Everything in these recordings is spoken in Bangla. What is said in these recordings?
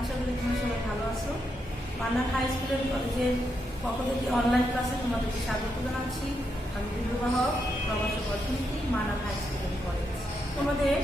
আশা করি তোমরা সবাই ভালো আছো। মান্নান হাই স্কুল কলেজের পক্ষ থেকে অনলাইন ক্লাসে তোমাদেরকে স্বাগত জানাচ্ছি। আমি দিলরুবা হক, প্রবাসী অর্থনীতি, মান্নান হাই স্কুল কলেজ। তোমাদের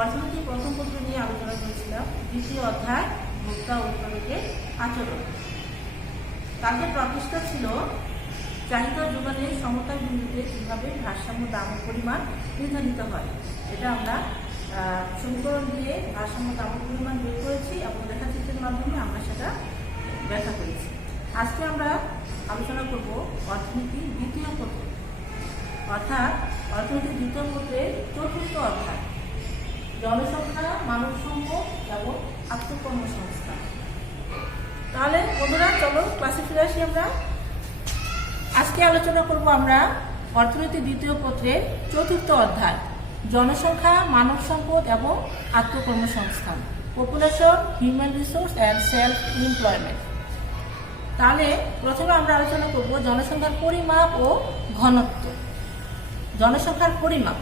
অর্থনীতি প্রথম পত্র নিয়ে আলোচনা করেছিলাম। দ্বিতীয় অধ্যায় ভোক্তা ও উৎপাদকের আচরণ। তাদের প্রতিষ্ঠা ছিল চাহিদা যোগানের সমতার বিন্দুতে কিভাবে ভারসাম্য দাম ও পরিমাণ নির্ধারিত হয়। এটা আমরা সমীকরণ দিয়ে ভারসাম্য দাম ও পরিমাণ বের করেছি এবং রেখাচিত্রের মাধ্যমে আমরা সেটা ব্যাখ্যা করেছি। আজকে আমরা আলোচনা করব অর্থনীতির দ্বিতীয় পত্র, অর্থাৎ অর্থনীতির দ্বিতীয় পত্রের চতুর্থ অধ্যায় জনসংখ্যা, মানব সম্পদ এবং আত্মকর্মসংস্থান। তাহলে বন্ধুরা চলো ক্লাসে ফিরে আসি। আমরা আজকে আলোচনা করব আমরা অর্থনীতির দ্বিতীয় পত্রের চতুর্থ অধ্যায় জনসংখ্যা, মানব সম্পদ এবং আত্মকর্মসংস্থান, population, human resource and self employment. তাহলে প্রথমে আমরা আলোচনা করব জনসংখ্যার পরিমাপ ও ঘনত্ব। জনসংখ্যার পরিমাপ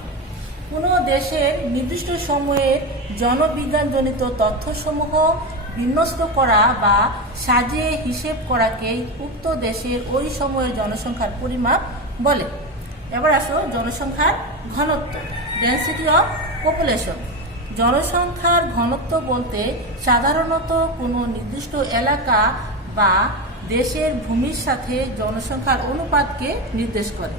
কোনো দেশের নির্দিষ্ট সময়ে জনবিজ্ঞানজনিত তথ্যসমূহ বিন্যস্ত করা বা সাজিয়ে হিসেব করাকেই উক্ত দেশের ওই সময়ের জনসংখ্যার পরিমাপ বলে। এবার আসো জনসংখ্যার ঘনত্ব, ডেন্সিটি অফ পপুলেশন। জনসংখ্যার ঘনত্ব বলতে সাধারণত কোনো নির্দিষ্ট এলাকা বা দেশের ভূমির সাথে জনসংখ্যার অনুপাতকে নির্দেশ করে,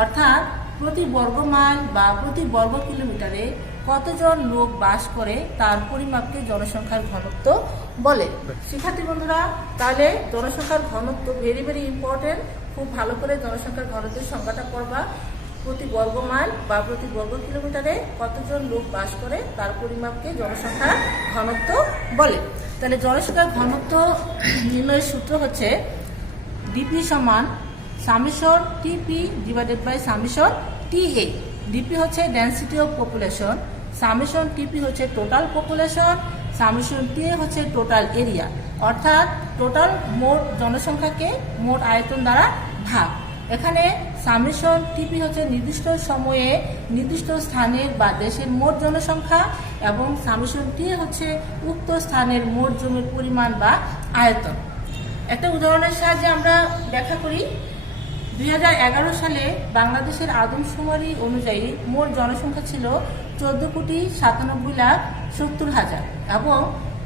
অর্থাৎ প্রতি বর্গ মাইল বা প্রতি বর্গ কিলোমিটারে কতজন লোক বাস করে তার পরিমাপকে জনসংখ্যার ঘনত্ব বলে। শিক্ষার্থী বন্ধুরা, তাহলে জনসংখ্যার ঘনত্ব ভেরি ভেরি ইম্পর্টেন্ট। খুব ভালো করে জনসংখ্যার ঘনত্বের সংখ্যাটা পড়বা। প্রতি বর্গ মাইল বা প্রতি বর্গ কিলোমিটারে কতজন লোক বাস করে তার পরিমাপকে জনসংখ্যার ঘনত্ব বলে। তাহলে জনসংখ্যার ঘনত্ব নির্ণয়ের সূত্র হচ্ছে ডিপি সমান summation TP divided by summation TA. DP হচ্ছে density of population, summation TP হচ্ছে টোটাল পপুলেশন, সামেশন টিএ হচ্ছে টোটাল এরিয়া, অর্থাৎ টোটাল মোট জনসংখ্যাকে মোট আয়তন দ্বারা ভাগ। এখানে সামেশন টিপি হচ্ছে নির্দিষ্ট সময়ে নির্দিষ্ট স্থানের বা দেশের মোট জনসংখ্যা এবং সামেশন টিএ হচ্ছে উক্ত স্থানের মোট জমির পরিমাণ বা আয়তন। একটা উদাহরণের সাহায্যে আমরা ব্যাখ্যা করি। 2011 সালে বাংলাদেশের আদমশুমারি অনুযায়ী মোট জনসংখ্যা ছিল 14,97,70,000 এবং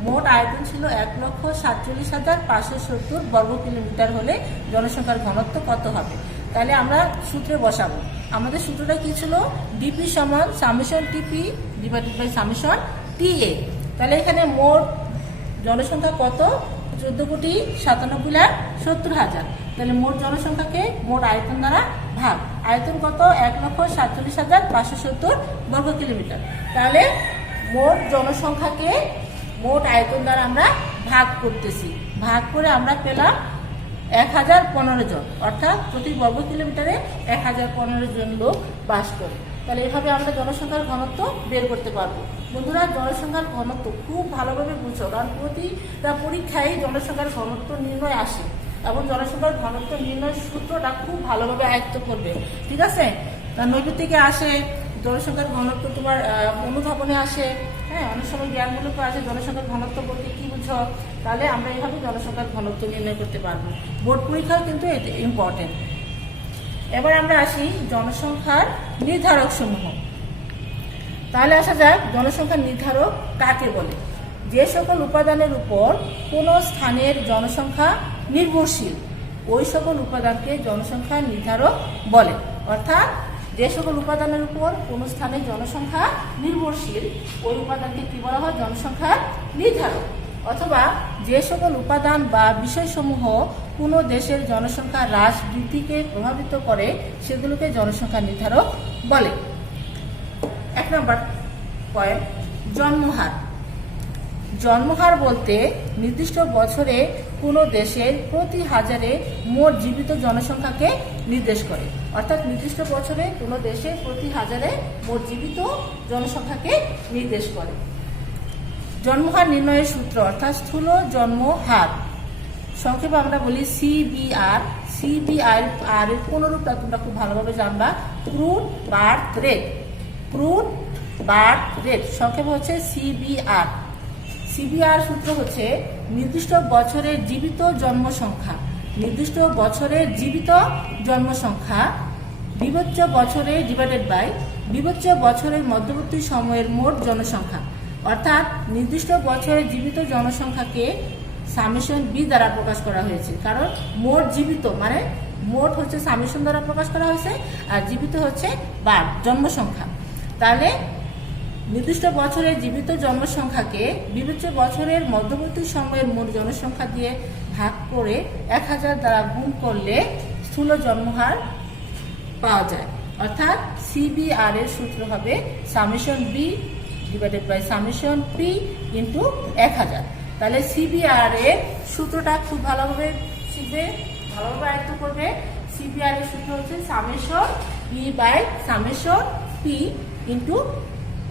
মোট আয়তন ছিল 1,47,570 বর্গ কিলোমিটার। হলে জনসংখ্যার ঘনত্ব কত হবে? তাহলে আমরা সূত্রে বসাবো। আমাদের সূত্রটা কি ছিল? ডিপি সমান summation TP divided by summation TA. তাহলে এখানে মোট জনসংখ্যা কত? 14,97,70,000। তাহলে মোট জনসংখ্যাকে মোট আয়তন দ্বারা ভাগ। আয়তন কত? 1,47,570 বর্গ কিলোমিটার। তাহলে মোট জনসংখ্যাকে মোট আয়তন দ্বারা আমরা ভাগ করতেছি। ভাগ করে আমরা পেলাম 1015 জন, অর্থাৎ প্রতি বর্গ কিলোমিটারে 1015 জন লোক বাস করে। তাহলে এভাবে আমরা জনসংখ্যার ঘনত্ব বের করতে পারবো। বন্ধুরা, জনসংখ্যার ঘনত্ব খুব ভালোভাবে বুঝো, কারণ প্রতিটা পরীক্ষায় জনসংখ্যার ঘনত্ব নির্ণয় আসে এবং জনসংখ্যার ঘনত্ব নির্ণয়ের সূত্রটা খুব ভালোভাবে আয়ত্ত করবে। ঠিক আছে? তার নৈবেদ্যিকে আসে, জনসংখ্যার ঘনত্ব তোমার অনুধাবনে আসে, হ্যাঁ, অনেক সময় জ্ঞানমূলক আসে। জনসংখ্যার ঘনত্ব বলতে কি বুঝো? তাহলে আমরা এইভাবে জনসংখ্যার ঘনত্ব নির্ণয় করতে পারবো। বোর্ড পরীক্ষাও কিন্তু এটা ইম্পর্টেন্ট। এবার আমরা আসি জনসংখ্যার নির্ধারক সমূহ। তাহলে আসা যাক জনসংখ্যার নির্ধারক কাকে বলে। যে সকল উপাদানের উপর কোনো স্থানের জনসংখ্যা নির্ভরশীল ওই সকল উপাদানকে জনসংখ্যার নির্ধারক বলে। অর্থাৎ যে সকল উপাদানের উপর কোনো স্থানের জনসংখ্যা নির্ভরশীল ওই উপাদানকে কি বলা হয়? জনসংখ্যার নির্ধারক। অথবা যে সকল উপাদান বা বিষয়সমূহ কোনো দেশের জনসংখ্যা হ্রাস বৃদ্ধিকে প্রভাবিত করে সেগুলোকে জনসংখ্যা নির্ধারক বলে। 1 নম্বর পয়েন্ট, জন্মহার। জন্মহার বলতে নির্দিষ্ট বছরে কোনো দেশের প্রতি হাজারে মোট জীবিত জনসংখ্যাকে নির্দেশ করে। অর্থাৎ নির্দিষ্ট বছরে কোনো দেশে প্রতি হাজারে মোট জীবিত জনসংখ্যাকে নির্দেশ করে। জন্মহার নির্ণয়ের সূত্র অর্থাৎ স্থূল জন্ম হার, সংক্ষেপে আমরা বলি সিবিআর। সিবিআর এর পুনরূপটা তোমরা খুব ভালোভাবে জানবা, crude birth rate. Crude birth rate সংক্ষেপে হচ্ছে সিবিআর। সিবিআর সূত্র হচ্ছে নির্দিষ্ট বছরের জীবিত জন্ম সংখ্যা, নির্দিষ্ট বছরের জীবিত জন্ম সংখ্যা বিবেচ্য বছরে ডিভাইডেড বাই বিবেচ্য বছরের মধ্যবর্তী সময়ের মোট জনসংখ্যা। অর্থাৎ নির্দিষ্ট বছরের জীবিত জনসংখ্যাকে সামেশন বি দ্বারা প্রকাশ করা হয়েছে, কারণ মোট জীবিত মানে মোট হচ্ছে সামেশন দ্বারা প্রকাশ করা হয়েছে, আর জীবিত হচ্ছে বার জন্মসংখ্যা। তাহলে নির্দিষ্ট বছরের জীবিত জনসংখ্যাকে বিবেচ্য বছরের মধ্যবর্তী সময়ের মোট জনসংখ্যা দিয়ে ভাগ করে 1000 দ্বারা গুণ করলে স্থূল জন্মহার পাওয়া যায়। অর্থাৎ সিবিআর এর সূত্র হবে summation b divided by summation p into 1000। তাহলে সিবিআর এর সূত্রটা খুব ভালোভাবে শিখবে, ভালোভাবে আয়ত্ত করবে। সিবিআর এর সূত্র হচ্ছে summation b by summation p into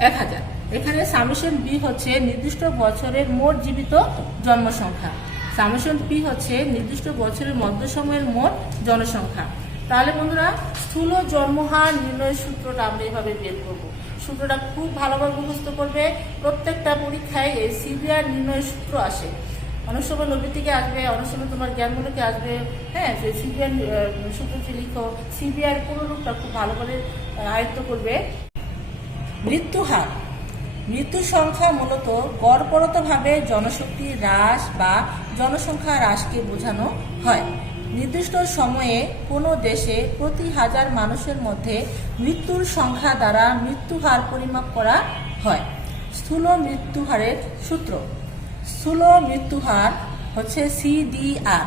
1000। এখানে সামেশন বি হচ্ছে নির্দিষ্ট বছরের মোট জীবিত জন্মসংখ্যা, সামেশন পি হচ্ছে নির্দিষ্ট বছরের মধ্য সময়ের মোট জনসংখ্যা। তাহলে বন্ধুরা স্থূল জন্মহার নির্ণয়ের সূত্রটা আমরা এভাবে বের করব। সূত্রটা খুব ভালোভাবে মুখস্থ করবে। প্রত্যেকটা পরীক্ষায় এই সিবিআর নির্ণয়ের সূত্র আসে, অনেক সময় নবী থেকে আসবে, অনেক সময় তোমার জ্ঞানমূলকে আসবে। হ্যাঁ, যে সিবিআর সূত্রটি লিখো, সিবিআর পুরো রূপটা খুব ভালো করে আয়ত্ত করবে। মৃত্যু হার, মৃত্যু সংখ্যা মূলত গড়পরতভাবে জনশক্তি হ্রাস বা জনসংখ্যা হ্রাসকে বোঝানো হয়। নির্দিষ্ট সময়ে কোনো দেশে প্রতি 1000 মানুষের মধ্যে মৃত্যুর সংখ্যা দ্বারা মৃত্যু হার পরিমাপ করা হয়। স্থূল মৃত্যু হারের সূত্র, স্থূল মৃত্যু হার হচ্ছে সিডিআর।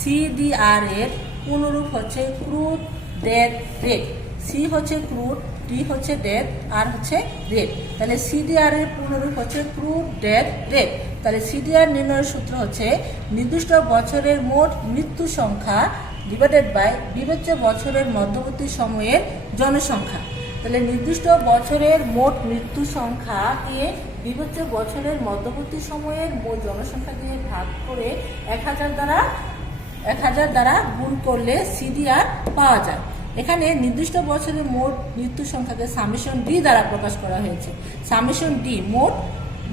সিডিআর এর পুনরূপ হচ্ছে ক্রুড ডেথ রেট। সি হচ্ছে ক্রুড, ডি হচ্ছে ডেথ, আর হচ্ছে রেট। তাহলে সিডিআর এর পুনরূপ হচ্ছে ক্রুড ডেথ রেট। তাহলে সিডিআর নির্ণয়ের সূত্র হচ্ছে নির্দিষ্ট বছরের মোট মৃত্যু সংখ্যা ডিভাইডেড বাই বিবেচ্য বছরের মধ্যবর্তী সময়ের জনসংখ্যা। তাহলে নির্দিষ্ট বছরের মোট মৃত্যু সংখ্যা দিয়ে বিবেচ্য বছরের মধ্যবর্তী সময়ের মোট জনসংখ্যা দিয়ে ভাগ করে 1000 দ্বারা গুণ করলে সিডিআর পাওয়া যায়। এখানে নির্দিষ্ট বছরের মোট মৃত্যু সংখ্যাকে সামেশন ডি দ্বারা প্রকাশ করা হয়েছে। সামেশন ডি মোট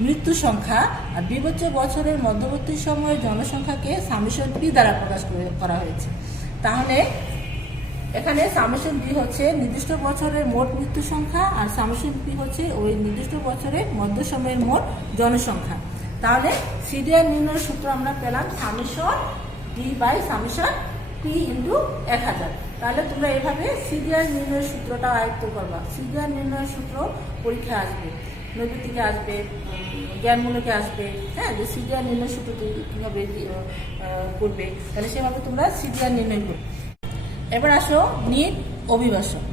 মৃত্যু সংখ্যা, আর বিবেচ্য বছরের মধ্যবর্তী সময়ের জনসংখ্যাকে সামেশন পি দ্বারা প্রকাশ করা হয়েছে। তাহলে এখানে সামেশন ডি হচ্ছে নির্দিষ্ট বছরের মোট মৃত্যু সংখ্যা, আর সামেশন পি হচ্ছে ওই নির্দিষ্ট বছরের মধ্য সময়ের মোট জনসংখ্যা। তাহলে সিডিআর নির্ণয়ের সূত্র আমরা পেলাম summation d by summation p into 1000। তাহলে তোমরা এভাবে সিডিআর নির্ণয়ের সূত্রটা আয়ত্ত করবা। সিডিআর নির্ণয়ের সূত্র পরীক্ষা আসবে, নৈতিকে আসবে, জ্ঞানমূলকে আসবে। হ্যাঁ, যে সিডিআর নির্ণয় সূত্রটি কীভাবে করবে, তাহলে সেভাবে তোমরা সিডিআর নির্ণয় করবে। এবার আসো নিট অভিবাসন।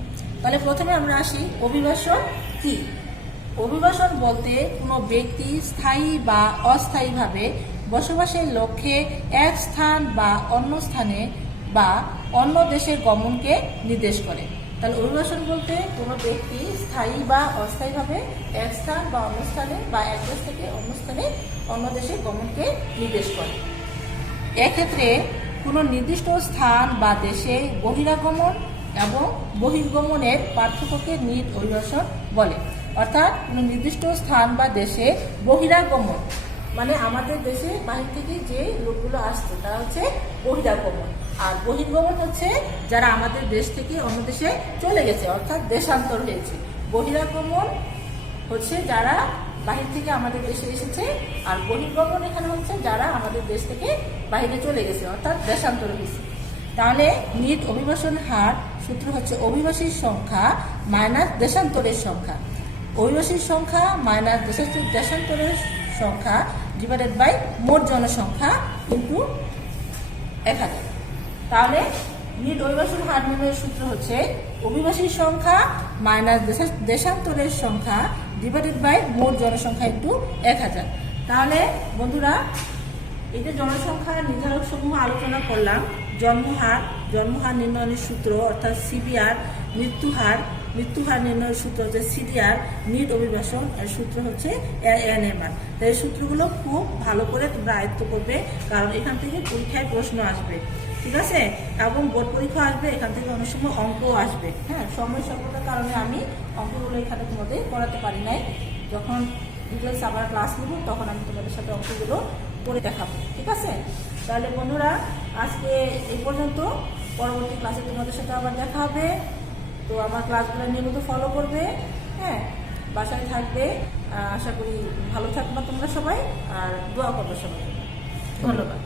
তাহলে প্রথমে আমরা আসি অভিবাসন কি। অভিবাসন বলতে কোনো ব্যক্তি স্থায়ী বা অস্থায়ীভাবে বসবাসের লক্ষ্যে এক স্থান বা অন্য স্থানে বা অন্য দেশে গমনকে নির্দেশ করে। তাহলে অভিবাসন বলতে কোনো ব্যক্তি স্থায়ী বা অস্থায়ীভাবে এক স্থান বা অন্য স্থানে বা এক দেশ থেকে অন্য স্থানে অন্য দেশে গমনকে নির্দেশ করে। এক্ষেত্রে কোনো নির্দিষ্ট স্থান বা দেশে বহিরাগমন এবং বহির্গমনের পার্থক্যকে নিট অভিবাসন বলে। অর্থাৎ কোনো নির্দিষ্ট স্থান বা দেশে বহিরাগমন মানে আমাদের দেশে বাহির থেকে যে লোকগুলো আসছে তারা হচ্ছে বহিরাগমন, আর বহির্গমন হচ্ছে যারা আমাদের দেশ থেকে অন্য দেশে চলে গেছে, অর্থাৎ দেশান্তর হয়েছে। বহিরাগমন হচ্ছে যারা বাহির থেকে আমাদের দেশে এসেছে, আর বহির্গমন এখানে হচ্ছে যারা আমাদের দেশ থেকে বাইরে চলে গেছে, অর্থাৎ দেশান্তর হয়েছে। তাহলে নিট অভিবাসন হার সূত্র হচ্ছে অভিবাসীর সংখ্যা মাইনাস দেশান্তরের সংখ্যা। অভিবাসীর সংখ্যা মাইনাস দেশান্তরের সংখ্যা ডিভাইডেড বাই মোট জনসংখ্যা ইন্টু 1000। তাহলে নিট অভিবাসন হার নির্ণয়ের সূত্র হচ্ছে অভিবাসীর সংখ্যা মাইনাস দেশান্তরের সংখ্যা ডিভাইডেড বাই মোট জনসংখ্যা ইন্টু 1000। তাহলে বন্ধুরা এই যে জনসংখ্যার নির্ধারক সমূহ আলোচনা করলাম, জন্মহার নির্ণয়ের সূত্র অর্থাৎ সিবিআর, মৃত্যুহার নির্ণয়ের সূত্র হচ্ছে সিডিআর, নিট অভিবাসন এর সূত্র হচ্ছে এনএমআর। তাই এই সূত্রগুলো খুব ভালো করে তোমরা আয়ত্ত করবে, কারণ এখান থেকে পরীক্ষায় প্রশ্ন আসবে, ঠিক আছে, এবং বোর্ড পরীক্ষা আসবে, এখান থেকে অনেক সময় অঙ্কও আসবে। হ্যাঁ, সময় স্বল্পতার কারণে আমি অঙ্কগুলো এখানে তোমাদের করাতে পারি নাই। যখন ডিটেলস আবার ক্লাস নেব, তখন আমি তোমাদের সাথে অঙ্কগুলো করে দেখাবো। ঠিক আছে, তাহলে বন্ধুরা আজকে এই পর্যন্ত। পরবর্তী ক্লাসে তোমাদের সাথে আবার দেখা হবে। তো আমার ক্লাসগুলো নিয়মিত ফলো করবে, হ্যাঁ, বাসায় থাকবে। আশা করি ভালো থাকবে তোমরা সবাই, আর দোয়া করবে সবাই। ধন্যবাদ।